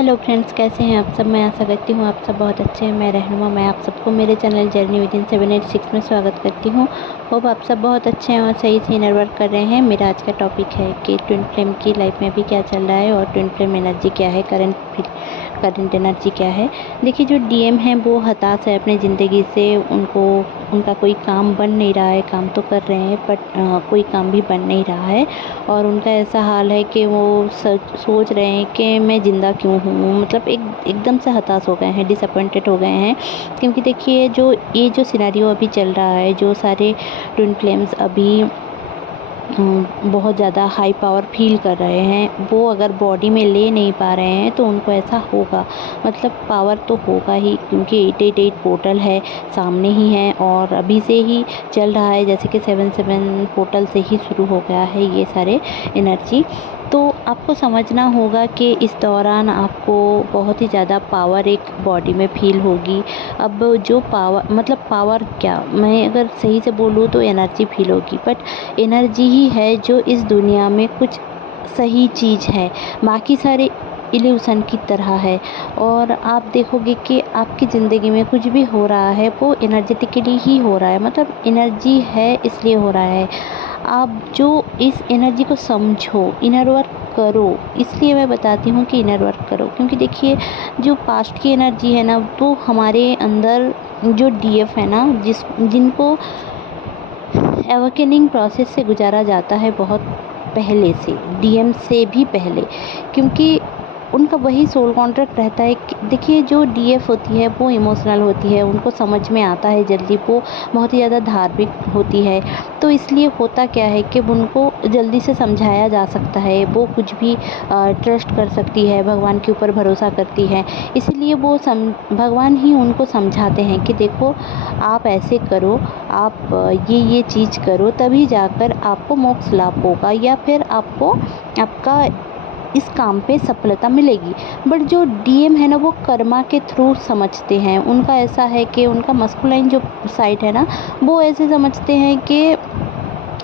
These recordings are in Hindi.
हेलो फ्रेंड्स, कैसे हैं आप सब। मैं आशा करती हूँ आप सब बहुत अच्छे हैं। मैं रहनुमा, मैं आप सबको मेरे चैनल जर्नी विद इन 786 में स्वागत करती हूँ। होप आप सब बहुत अच्छे हैं और सही से इनर वर्क कर रहे हैं। मेरा आज का टॉपिक है कि ट्विन फ्लेम की लाइफ में अभी क्या चल रहा है और ट्विन फ्लेम एनर्जी क्या है, करंट एनर्जी क्या है। देखिए, जो डीएम हैं वो हताश है अपनी ज़िंदगी से। उनका कोई काम बन नहीं रहा है। काम तो कर रहे हैं बट कोई काम भी बन नहीं रहा है और उनका ऐसा हाल है कि वो सोच रहे हैं कि मैं ज़िंदा क्यों हूँ। मतलब एकदम से हताश हो गए हैं, डिसअपॉइंटेड हो गए हैं। क्योंकि देखिए, ये जो सिनेरियो अभी चल रहा है, जो सारे ट्विन फ्लेम्स अभी बहुत ज़्यादा हाई पावर फील कर रहे हैं, वो अगर बॉडी में ले नहीं पा रहे हैं तो उनको ऐसा होगा। मतलब पावर तो होगा ही, क्योंकि 888 पोर्टल है, सामने ही है और अभी से ही चल रहा है। जैसे कि 77 पोर्टल से ही शुरू हो गया है ये सारे एनर्जी। तो आपको समझना होगा कि इस दौरान आपको बहुत ही ज़्यादा पावर एक बॉडी में फील होगी। अब जो पावर, मतलब पावर क्या, मैं अगर सही से बोलूँ तो एनर्जी फील होगी। बट एनर्जी ही है जो इस दुनिया में कुछ सही चीज़ है, बाकी सारे इल्यूशन की तरह है। और आप देखोगे कि आपकी ज़िंदगी में कुछ भी हो रहा है वो एनर्जेटिकली ही हो रहा है। मतलब एनर्जी है इसलिए हो रहा है। आप जो इस एनर्जी को समझो, इनर वर्क करो। इसलिए मैं बताती हूँ कि इनर वर्क करो, क्योंकि देखिए, जो पास्ट की एनर्जी है ना, वो हमारे अंदर जो डीएफ है ना, जिनको एवोकेनिंग प्रोसेस से गुजारा जाता है बहुत पहले से, डीएम से भी पहले, क्योंकि उनका वही सोल कॉन्ट्रैक्ट रहता है कि देखिए, जो डीएफ होती है वो इमोशनल होती है, उनको समझ में आता है जल्दी, वो बहुत ही ज़्यादा धार्मिक होती है। तो इसलिए होता क्या है कि उनको जल्दी से समझाया जा सकता है, वो कुछ भी ट्रस्ट कर सकती है, भगवान के ऊपर भरोसा करती है। इसीलिए भगवान ही उनको समझाते हैं कि देखो, आप ऐसे करो, आप ये चीज़ करो, तभी जाकर आपको मोक्ष लाभ होगा या फिर आपको आपका इस काम पे सफलता मिलेगी। बट जो डीएम है ना, वो कर्मा के थ्रू समझते हैं। उनका ऐसा है कि उनका मस्कुलाइन जो साइड है ना, वो ऐसे समझते हैं कि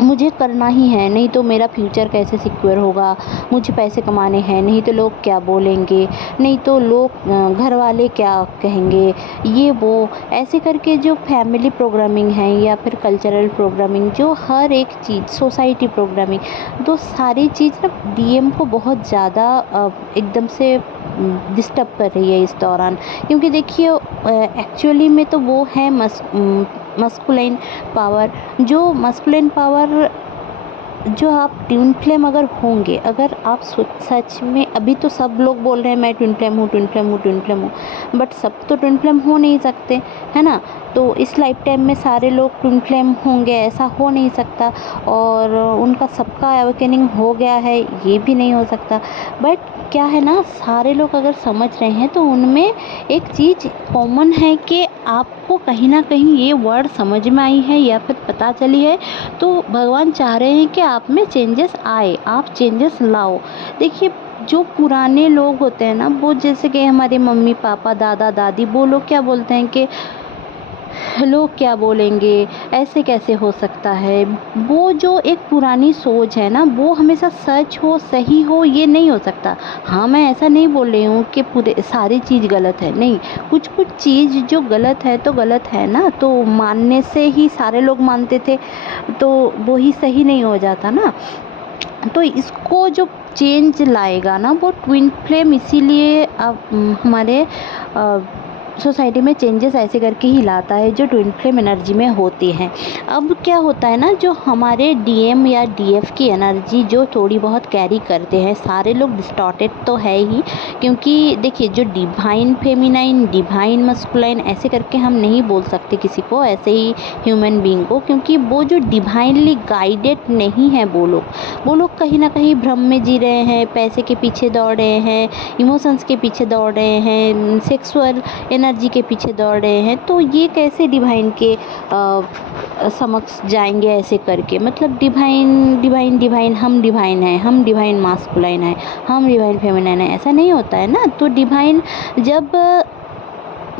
मुझे करना ही है, नहीं तो मेरा फ्यूचर कैसे सिक्योर होगा, मुझे पैसे कमाने हैं, नहीं तो लोग क्या बोलेंगे, नहीं तो लोग घर वाले क्या कहेंगे, ये वो ऐसे करके जो फैमिली प्रोग्रामिंग है या फिर कल्चरल प्रोग्रामिंग, जो हर एक चीज़, सोसाइटी प्रोग्रामिंग, तो सारी चीज़ ना डीएम को बहुत ज़्यादा एकदम से डिस्टर्ब कर रही है इस दौरान। क्योंकि देखिए, एक्चुअली में तो वो है मस्कुलाइन पावर। जो मस्कुलाइन पावर, जो आप ट्विन फ्लेम अगर होंगे, अगर आप सच में, अभी तो सब लोग बोल रहे हैं मैं ट्विन फ्लेम हूँ, ट्विन फ्लेम हूँ, ट्विन फ्लेम हूँ, बट सब तो ट्विन फ्लेम हो नहीं सकते, है ना। तो इस लाइफ टाइम में सारे लोग ट्विन फ्लेम होंगे ऐसा हो नहीं सकता, और उनका सबका अवेकनिंग हो गया है ये भी नहीं हो सकता। बट क्या है ना, सारे लोग अगर समझ रहे हैं तो उनमें एक चीज़ कॉमन है कि आपको कहीं ना कहीं ये वर्ड समझ में आई है या फिर पता चली है। तो भगवान चाह रहे हैं कि आप में चेंजेस आए, आप चेंजेस लाओ। देखिए, जो पुराने लोग होते हैं ना, वो जैसे कि हमारे मम्मी पापा, दादा दादी, वो लोग क्या बोलते हैं कि लोग क्या बोलेंगे, ऐसे कैसे हो सकता है। वो जो एक पुरानी सोच है ना, वो हमेशा सच हो, सही हो, ये नहीं हो सकता। हाँ, मैं ऐसा नहीं बोल रही हूँ कि पूरे सारी चीज़ गलत है, नहीं। कुछ कुछ चीज़ जो गलत है तो गलत है ना, तो मानने से ही सारे लोग मानते थे, तो वो ही सही नहीं हो जाता ना। तो इसको जो चेंज लाएगा ना, वो ट्विन फ्लेम, इसीलिए अब हमारे सोसाइटी में चेंजेस ऐसे करके ही लाता है जो ट्विन फ्लेम एनर्जी में होती हैं। अब क्या होता है ना, जो हमारे डीएम या डीएफ की एनर्जी जो थोड़ी बहुत कैरी करते हैं, सारे लोग डिस्टॉर्टेड तो है ही। क्योंकि देखिए, जो डिवाइन फेमिनाइन, डिवाइन मस्कुलाइन, ऐसे करके हम नहीं बोल सकते किसी को, ऐसे ही ह्यूमन बीइंग को, क्योंकि वो जो डिवाइनली गाइडेड नहीं है, वो लोग कहीं ना कहीं भ्रम में जी रहे हैं, पैसे के पीछे दौड़ रहे हैं, इमोशंस के पीछे दौड़ रहे हैं, सेक्सुअल एनर्जी के पीछे दौड़ रहे हैं। तो ये कैसे डिवाइन के समक्ष जाएंगे ऐसे करके। मतलब डिवाइन डिवाइन डिवाइन, हम डिवाइन हैं, हम डिवाइन मास्कुलाइन है, हम डिवाइन फेमिनाइन है, ऐसा नहीं होता है ना। तो डिवाइन जब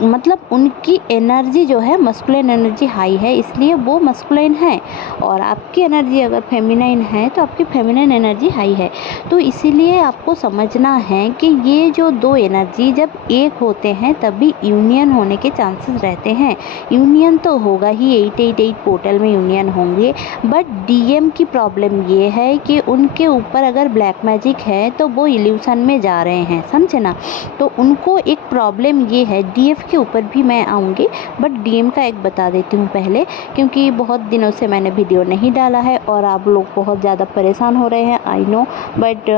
मतलब उनकी एनर्जी जो है मस्कुलिन एनर्जी हाई है, इसलिए वो मस्कुलिन है, और आपकी एनर्जी अगर फेमिनाइन है तो आपकी फेमिनाइन एनर्जी हाई है। तो इसीलिए आपको समझना है कि ये जो दो एनर्जी जब एक होते हैं तभी यूनियन होने के चांसेस रहते हैं। यूनियन तो होगा ही, 888 पोर्टल में यूनियन होंगे, बट डीएम की प्रॉब्लम ये है कि उनके ऊपर अगर ब्लैक मैजिक है तो वो इल्यूशन में जा रहे हैं, समझे ना। तो उनको एक प्रॉब्लम ये है, डीएफ के ऊपर भी मैं आऊँगी, बट डीएम का एक बता देती हूँ पहले, क्योंकि बहुत दिनों से मैंने वीडियो नहीं डाला है और आप लोग बहुत ज़्यादा परेशान हो रहे हैं, आई नो, बट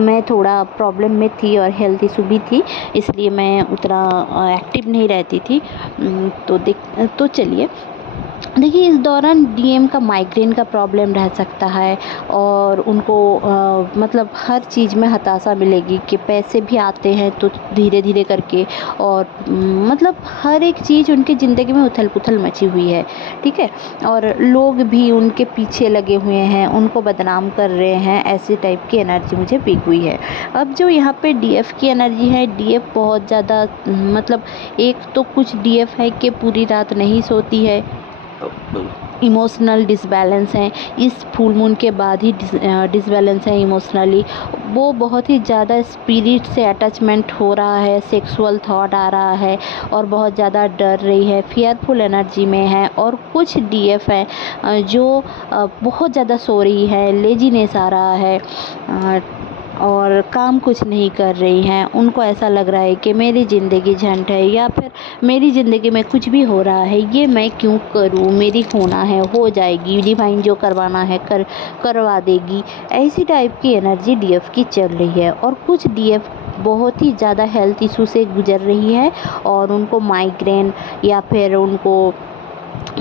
मैं थोड़ा प्रॉब्लम में थी और हेल्थ इशू भी थी, इसलिए मैं उतना एक्टिव नहीं रहती थी। तो चलिए, देखिए इस दौरान डीएम का माइग्रेन का प्रॉब्लम रह सकता है, और उनको मतलब हर चीज़ में हताशा मिलेगी कि पैसे भी आते हैं तो धीरे धीरे करके, और मतलब हर एक चीज़ उनकी ज़िंदगी में उथल पुथल मची हुई है, ठीक है। और लोग भी उनके पीछे लगे हुए हैं, उनको बदनाम कर रहे हैं, ऐसी टाइप की एनर्जी मुझे पिक हुई है। अब जो यहाँ पे डीएफ की एनर्जी है, डीएफ बहुत ज़्यादा मतलब, एक तो कुछ डीएफ है कि पूरी रात नहीं सोती है, इमोशनल डिसबैलेंस हैं, इस फुल मून के बाद ही डिसबैलेंस है इमोशनली। वो बहुत ही ज़्यादा स्पिरिट से अटैचमेंट हो रहा है, सेक्सुअल थॉट आ रहा है, और बहुत ज़्यादा डर रही है, फियरफुल एनर्जी में है। और कुछ डीएफ है जो बहुत ज़्यादा सो रही है, लेजीनेस आ रहा है, और काम कुछ नहीं कर रही हैं। उनको ऐसा लग रहा है कि मेरी ज़िंदगी झंड है, या फिर मेरी ज़िंदगी में कुछ भी हो रहा है ये मैं क्यों करूँ, मेरी होना है हो जाएगी, डिवाइन जो करवाना है करवा देगी, ऐसी टाइप की एनर्जी डीएफ की चल रही है। और कुछ डीएफ बहुत ही ज़्यादा हेल्थ इशू से गुजर रही है, और उनको माइग्रेन, या फिर उनको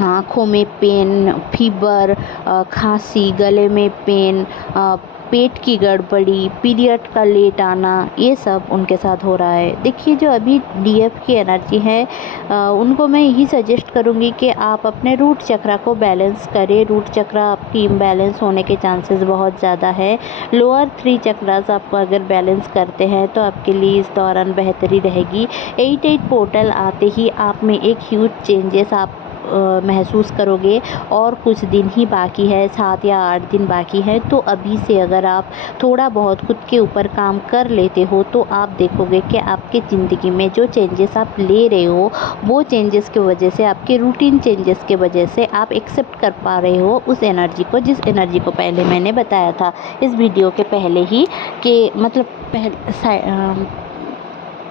आँखों में पेन, फीवर, खांसी, गले में पेन, पेट की गड़बड़ी, पीरियड का लेट आना, ये सब उनके साथ हो रहा है। देखिए जो अभी डीएफ की एनर्जी है, उनको मैं यही सजेस्ट करूँगी कि आप अपने रूट चक्रा को बैलेंस करें। रूट चक्रा आपकी इम्बैलेंस होने के चांसेस बहुत ज़्यादा है। लोअर 3 चक्रास आप अगर बैलेंस करते हैं तो आपके लिए इस दौरान बेहतरी रहेगी। 88 पोर्टल आते ही आप में एक ह्यूज चेंजेस आप महसूस करोगे, और कुछ दिन ही बाकी है, 7 या 8 दिन बाकी है। तो अभी से अगर आप थोड़ा बहुत खुद के ऊपर काम कर लेते हो तो आप देखोगे कि आपकी ज़िंदगी में जो चेंजेस आप ले रहे हो, वो चेंजेस की वजह से, आपके रूटीन चेंजेस की वजह से आप एक्सेप्ट कर पा रहे हो उस एनर्जी को, जिस एनर्जी को पहले मैंने बताया था इस वीडियो के पहले ही, कि मतलब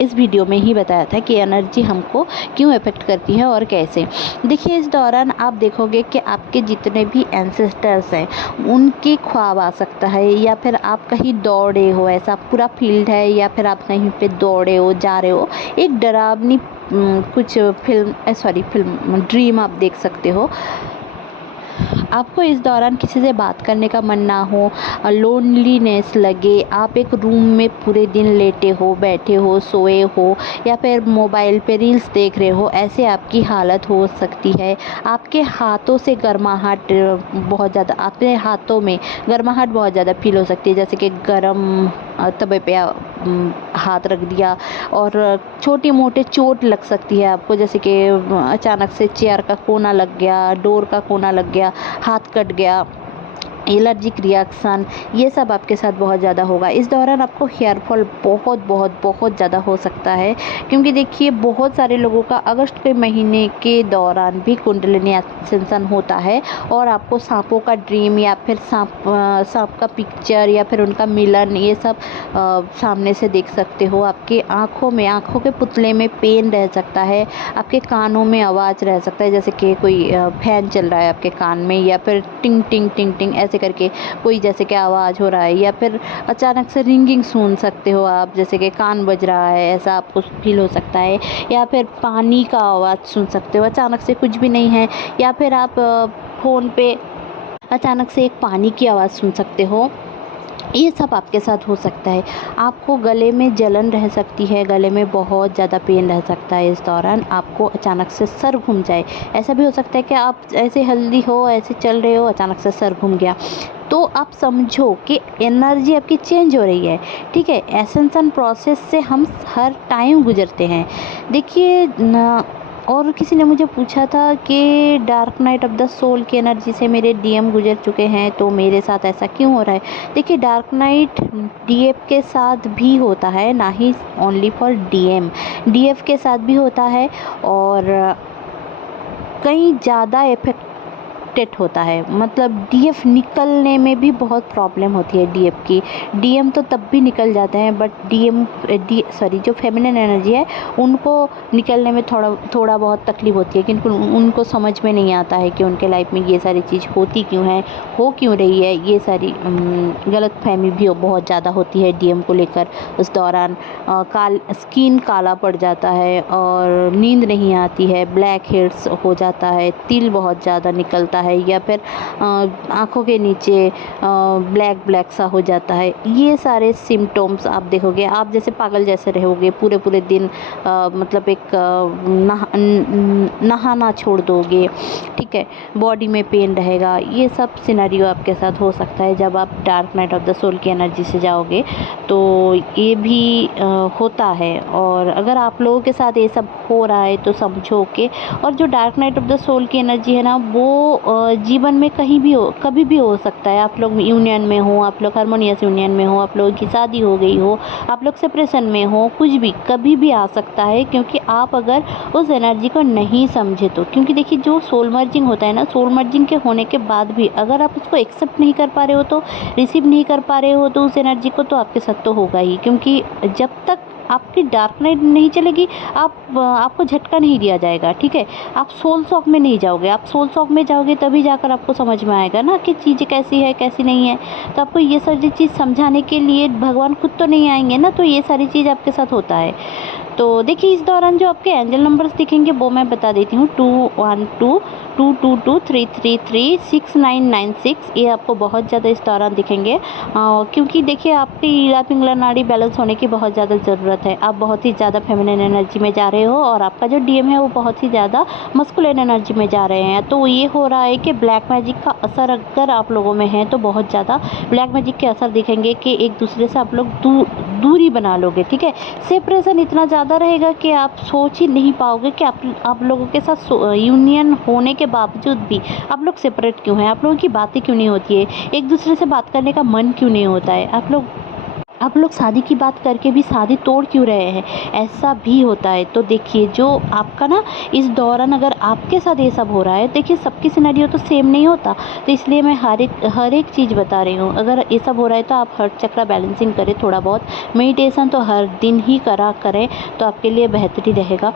इस वीडियो में ही बताया था कि एनर्जी हमको क्यों अफेक्ट करती है और कैसे। देखिए इस दौरान आप देखोगे कि आपके जितने भी एंसेस्टर्स हैं उनके ख्वाब आ सकता है, या फिर आप कहीं दौड़े हो, ऐसा पूरा फील्ड है, या फिर आप कहीं पे दौड़े हो, जा रहे हो, एक डरावनी कुछ फिल्म ड्रीम आप देख सकते हो। आपको इस दौरान किसी से बात करने का मन ना हो, लोनलीनेस लगे, आप एक रूम में पूरे दिन लेटे हो, बैठे हो, सोए हो, या फिर मोबाइल पे रील्स देख रहे हो, ऐसे आपकी हालत हो सकती है। आपके हाथों से गर्माहट बहुत ज़्यादा, आपके हाथों में गर्माहट बहुत ज़्यादा फील हो सकती है, जैसे कि गरम तवे पे हाथ रख दिया, और छोटी मोटे चोट लग सकती है आपको, जैसे कि अचानक से चेयर का कोना लग गया, डोर का कोना लग गया, हाथ कट गया, एलर्जिक रिएक्शन, ये सब आपके साथ बहुत ज़्यादा होगा। इस दौरान आपको हेयर फॉल बहुत बहुत बहुत ज़्यादा हो सकता है, क्योंकि देखिए बहुत सारे लोगों का अगस्त के महीने के दौरान भी कुंडलिनी एक्सटेंशन होता है, और आपको सांपों का ड्रीम, या फिर सांप का पिक्चर, या फिर उनका मिलन, ये सब सामने से देख सकते हो। आपके आँखों के पुतले में पेन रह सकता है, आपके कानों में आवाज़ रह सकता है, जैसे कि कोई फैन चल रहा है आपके कान में, या फिर टिंग टिंग टिंग टिंग ऐसे करके कोई जैसे कि आवाज़ हो रहा है, या फिर अचानक से रिंगिंग सुन सकते हो आप, जैसे कि कान बज रहा है, ऐसा आपको फील हो सकता है। या फिर पानी का आवाज़ सुन सकते हो, अचानक से कुछ भी नहीं है, या फिर आप फ़ोन पे अचानक से एक पानी की आवाज़ सुन सकते हो। ये सब आपके साथ हो सकता है। आपको गले में जलन रह सकती है, गले में बहुत ज़्यादा पेन रह सकता है इस दौरान, आपको अचानक से सर घूम जाए। ऐसा भी हो सकता है कि आप ऐसे हेल्दी हो, ऐसे चल रहे हो, अचानक से सर घूम गया। तो आप समझो कि एनर्जी आपकी चेंज हो रही है, ठीक है? एसेंशन प्रोसेस से हम हर टाइम गुज़रते हैं। देखिए ना, और किसी ने मुझे पूछा था कि dark night of the soul की एनर्जी से मेरे डीएम गुजर चुके हैं, तो मेरे साथ ऐसा क्यों हो रहा है? देखिए, डार्क नाइट डीएफ के साथ भी होता है, ना ही ओनली फॉर डीएम, डीएफ के साथ भी होता है, और कहीं ज़्यादा इफेक्टेड होता है। मतलब डीएफ निकलने में भी बहुत प्रॉब्लम होती है डीएफ की। डीएम तो तब भी निकल जाते हैं, बट जो फेमिनिन एनर्जी है उनको निकलने में थोड़ा बहुत तकलीफ होती है, क्योंकि उनको समझ में नहीं आता है कि उनके लाइफ में ये सारी चीज़ होती क्यों है, हो क्यों रही है। ये सारी गलतफहमी भी बहुत ज़्यादा होती है डीएम को लेकर। उस दौरान स्किन काला पड़ जाता है और नींद नहीं आती है, ब्लैक हेड्स हो जाता है, तिल बहुत ज़्यादा निकलता है, या फिर आँखों के नीचे ब्लैक ब्लैक सा हो जाता है। ये सारे सिम्टम्स आप देखोगे, आप जैसे पागल जैसे रहोगे पूरे पूरे दिन, मतलब एक नहाना छोड़ दोगे, ठीक है? बॉडी में पेन रहेगा। ये सब सिनेरियो आपके साथ हो सकता है जब आप dark night of the soul की एनर्जी से जाओगे, तो ये भी होता है। और अगर आप लोगों के साथ ये सब हो रहा है तो समझो कि, और जो dark night of the soul की एनर्जी है ना, वो जीवन में कहीं भी हो, कभी भी हो सकता है। आप लोग यूनियन में हो, आप लोग हारमोनियस यूनियन में हो, आप लोगों की शादी हो गई हो, आप लोग सेपरेशन में हो, कुछ भी कभी भी आ सकता है, क्योंकि आप अगर उस एनर्जी को नहीं समझे तो। क्योंकि देखिए, जो सोल मर्जिंग होता है ना, सोल मर्जिंग के होने के बाद भी अगर आप उसको एक्सेप्ट नहीं कर पा रहे हो, तो रिसीव नहीं कर पा रहे हो तो उस एनर्जी को, तो आपके साथ तो होगा ही। क्योंकि जब तक आपकी डार्क नाइट नहीं चलेगी, आपको झटका नहीं दिया जाएगा, ठीक है? आप सोल शॉक में नहीं जाओगे। आप सोल शॉक में जाओगे तभी जाकर आपको समझ में आएगा ना कि चीज़ें कैसी है कैसी नहीं है। तो आपको ये सारी चीज़ समझाने के लिए भगवान खुद तो नहीं आएंगे ना, तो ये सारी चीज़ आपके साथ होता है। तो देखिए, इस दौरान जो आपके एंजल नंबर्स दिखेंगे वो मैं बता देती हूँ। 212 222 333 6996, ये आपको बहुत ज़्यादा इस दौरान दिखेंगे, क्योंकि देखिए, आपकी ईड़ा पिंगला नाड़ी बैलेंस होने की बहुत ज़्यादा ज़रूरत है। आप बहुत ही ज़्यादा फेमिनिन एनर्जी में जा रहे हो, और आपका जो डीएम है वो बहुत ही ज़्यादा मस्कुलिन एनर्जी में जा रहे हैं। तो ये हो रहा है कि ब्लैक मैजिक का असर अगर आप लोगों में है तो बहुत ज़्यादा ब्लैक मैजिक के असर दिखेंगे कि एक दूसरे से आप लोग दूरी बना लोगे, ठीक है? सेपरेशन इतना ज़्यादा रहेगा कि आप सोच ही नहीं पाओगे कि आप लोगों के साथ यूनियन होने के बावजूद भी आप लोग सेपरेट क्यों हैं, आप लोगों की बातें क्यों नहीं होती है, एक दूसरे से बात करने का मन क्यों नहीं होता है, आप लोग शादी की बात करके भी शादी तोड़ क्यों रहे हैं, ऐसा भी होता है। तो देखिए, जो आपका ना इस दौरान अगर आपके साथ ये सब हो रहा है, देखिए सबकी सिनेरियो तो सेम नहीं होता, तो इसलिए मैं हर एक चीज़ बता रही हूँ। अगर ये सब हो रहा है तो आप हर्ट चक्र बैलेंसिंग करें, थोड़ा बहुत मेडिटेशन तो हर दिन ही करें, तो आपके लिए बेहतरी रहेगा।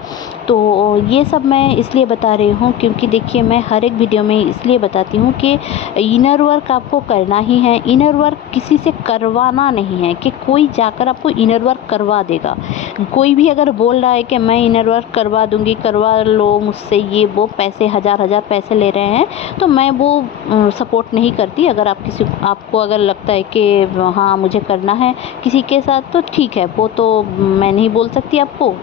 तो ये सब मैं इसलिए बता रही हूँ क्योंकि देखिए, मैं हर एक वीडियो में इसलिए बताती हूँ कि इनर वर्क आपको करना ही है। इनर वर्क किसी से करवाना नहीं है कि कोई जाकर आपको इनर वर्क करवा देगा। कोई भी अगर बोल रहा है कि मैं इनर वर्क करवा दूंगी, करवा लो मुझसे, ये वो पैसे हज़ार पैसे ले रहे हैं, तो मैं वो सपोर्ट नहीं करती। अगर आपको अगर लगता है कि हाँ मुझे करना है किसी के साथ, तो ठीक है, वो तो मैं नहीं बोल सकती आपको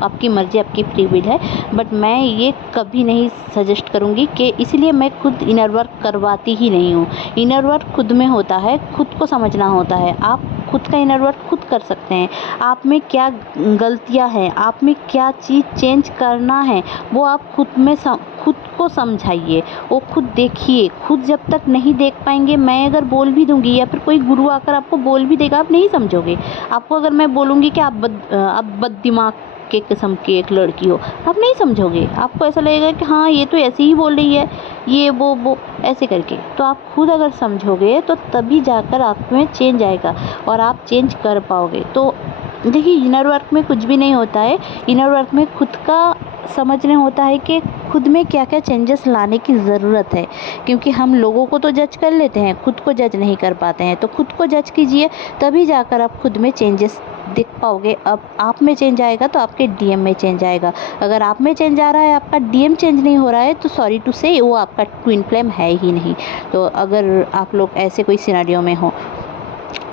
आपकी मर्ज़ी, आपकी फ्री विल है। बट मैं ये कभी नहीं सजेस्ट करूँगी कि, इसलिए मैं खुद इनर वर्क करवाती ही नहीं हूँ। इनर वर्क खुद में होता है, खुद को समझना होता है। आप खुद का इनर वर्क खुद कर सकते हैं। आप में क्या गलतियां हैं, आप में क्या चीज़ चेंज करना है, वो आप खुद को समझाइए, वो खुद देखिए। खुद जब तक नहीं देख पाएंगे, मैं अगर बोल भी दूंगी या फिर कोई गुरु आकर आपको बोल भी देगा, आप नहीं समझोगे। आपको अगर मैं बोलूँगी कि आप बद दिमाग के किस्म की एक लड़की हो, आप नहीं समझोगे। आपको ऐसा लगेगा कि हाँ ये तो ऐसे ही बोल रही है, ये वो ऐसे करके। तो आप खुद अगर समझोगे तो तभी जाकर आप में चेंज आएगा और आप चेंज कर पाओगे। तो देखिए, इनर वर्क में कुछ भी नहीं होता है। इनर वर्क में खुद का समझने होता है कि खुद में क्या क्या चेंजेस लाने की ज़रूरत है। क्योंकि हम लोगों को तो जज कर लेते हैं, खुद को जज नहीं कर पाते हैं। तो खुद को जज कीजिए, तभी जाकर आप खुद में चेंजेस देख पाओगे। अब आप में चेंज आएगा तो आपके डीएम में चेंज आएगा। अगर आप में चेंज आ रहा है, आपका डीएम चेंज नहीं हो रहा है, तो सॉरी टू से वो आपका ट्विन फ्लेम है ही नहीं। तो अगर आप लोग ऐसे कोई सिनेरियो में हो,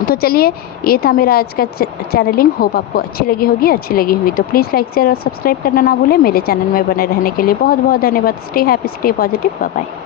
तो चलिए, ये था मेरा आज का चैनलिंग। होप आपको अच्छी लगी होगी। अच्छी लगी हुई तो प्लीज़ लाइक शेयर और सब्सक्राइब करना ना भूलें। मेरे चैनल में बने रहने के लिए बहुत बहुत धन्यवाद। Stay happy, stay positive, bye bye.